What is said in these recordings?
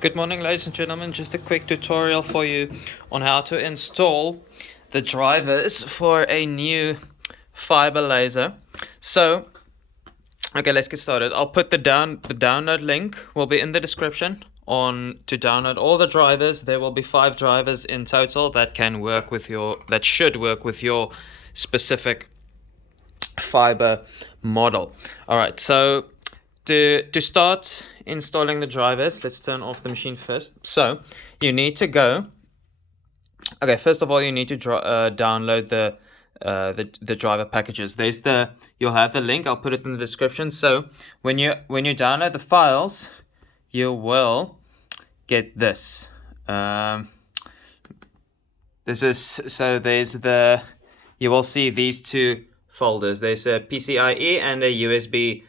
Good morning, ladies and gentlemen. Just a quick tutorial for you on how to install the drivers for a new fiber laser. So, okay, let's get started. I'll put the download link will be in the description to download all the drivers. There will be 5 drivers in total that should work with your specific fiber model. All right, so to start installing the drivers, let's turn off the machine first. So you need to go. Okay, first of all, you need to download the driver packages. You'll have the link. I'll put it in the description. So when you download the files, you will get this. You will see these 2 folders. There's a PCIe and a USB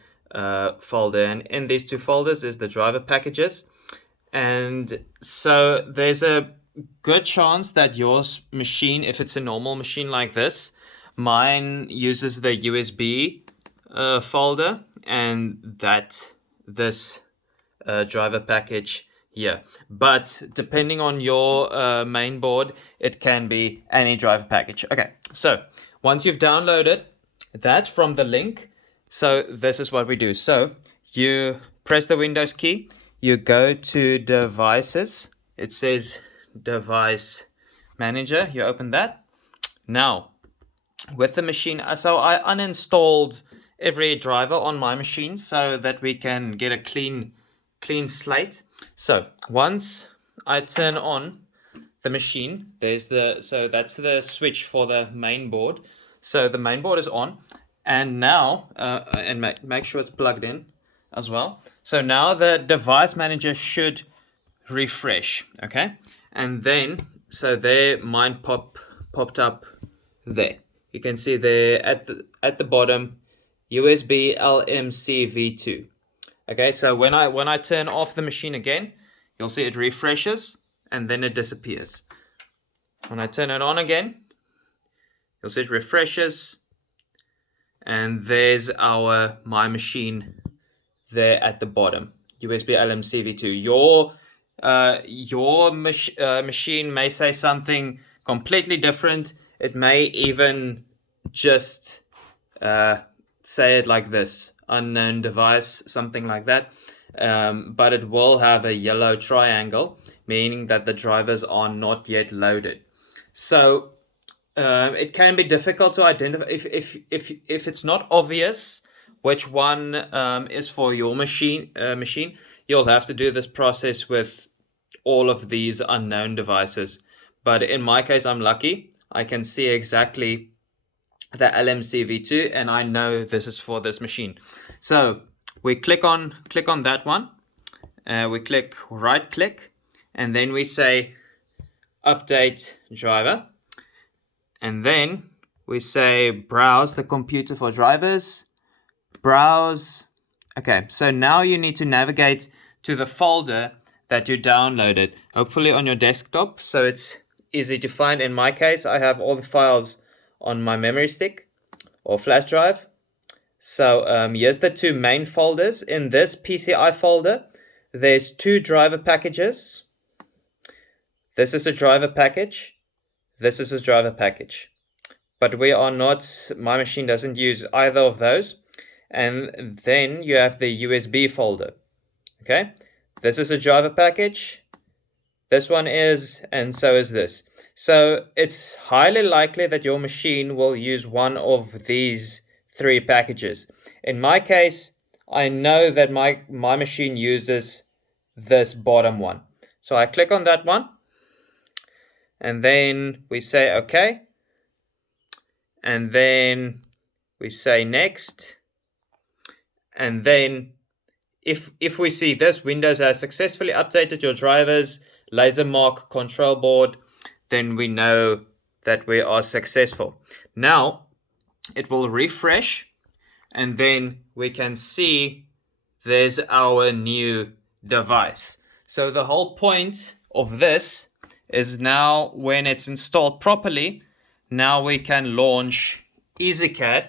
folder, and in these 2 folders is the driver packages. And so there's a good chance that your machine, if it's a normal machine like this, mine uses the USB folder, and this driver package here. But depending on your main board, it can be any driver package. Okay, so once you've downloaded that from the link, so this is what we do. So you press the Windows key, you go to devices, it says device manager, you open that. Now with the machine, so I uninstalled every driver on my machine so that we can get a clean slate. So once I turn on the machine, that's the switch for the main board. So the main board is on, and now and make sure it's plugged in as well. So now the device manager should refresh. Okay, and then so there mine popped up there. You can see there at the bottom, USB LMC V2. Okay, so when I turn off the machine again, you'll see it refreshes and then it disappears. When I turn it on again, you'll see it refreshes, and there's my machine there at the bottom, USB LMC V2. Your machine may say something completely different. It may even just say it like this, unknown device, something like that. But it will have a yellow triangle, meaning that the drivers are not yet loaded. So it can be difficult to identify if it's not obvious which one is for your machine. You'll have to do this process with all of these unknown devices. But in my case, I'm lucky. I can see exactly the LMC V2, and I know this is for this machine. So we click on that one. We click right click, and then we say update driver, and then we say browse the computer for drivers. Browse. Okay, so now you need to navigate to the folder that you downloaded, hopefully on your desktop, so it's easy to find. In my case, I have all the files on my memory stick or flash drive. So here's the 2 main folders. In this PCI folder, there's 2 driver packages. This is a driver package. This is a driver package. But my machine doesn't use either of those. And then you have the USB folder. Okay, this is a driver package. This one is, and so is this. So it's highly likely that your machine will use one of these 3 packages. In my case, I know that my machine uses this bottom one. So I click on that one, and then we say okay, and then we say next, and then if we see this, Windows has successfully updated your drivers, laser mark control board, then we know that we are successful. Now it will refresh, and then we can see there's our new device. So the whole point of this is, now when it's installed properly, now we can launch EZCAD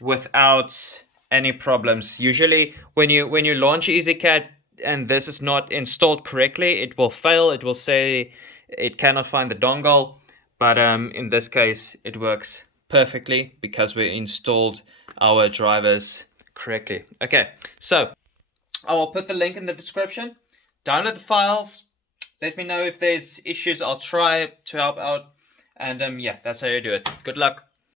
without any problems. Usually when you launch EZCAD, this is not installed correctly, it will fail. It will say it cannot find the dongle, but in this case it works perfectly because we installed our drivers correctly. Okay, so I will put the link in the description. Download the files. Let me know if there's issues. I'll try to help out. And yeah, that's how you do it. Good luck.